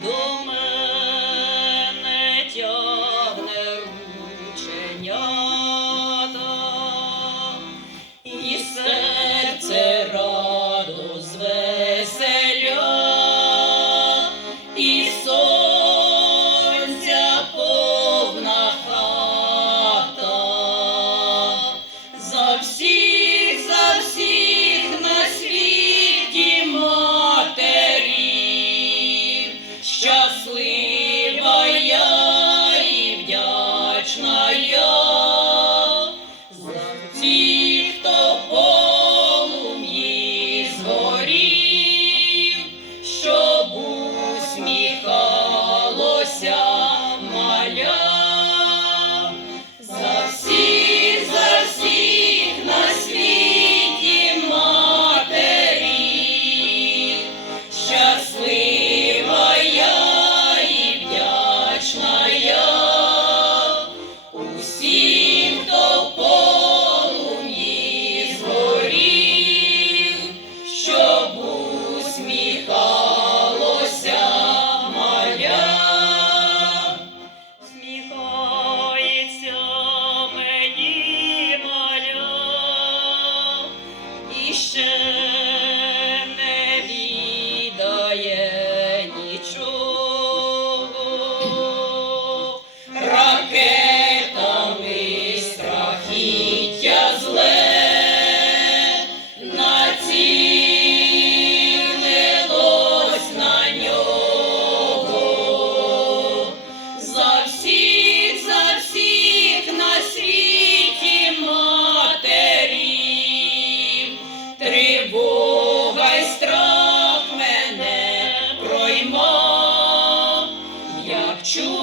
Go. you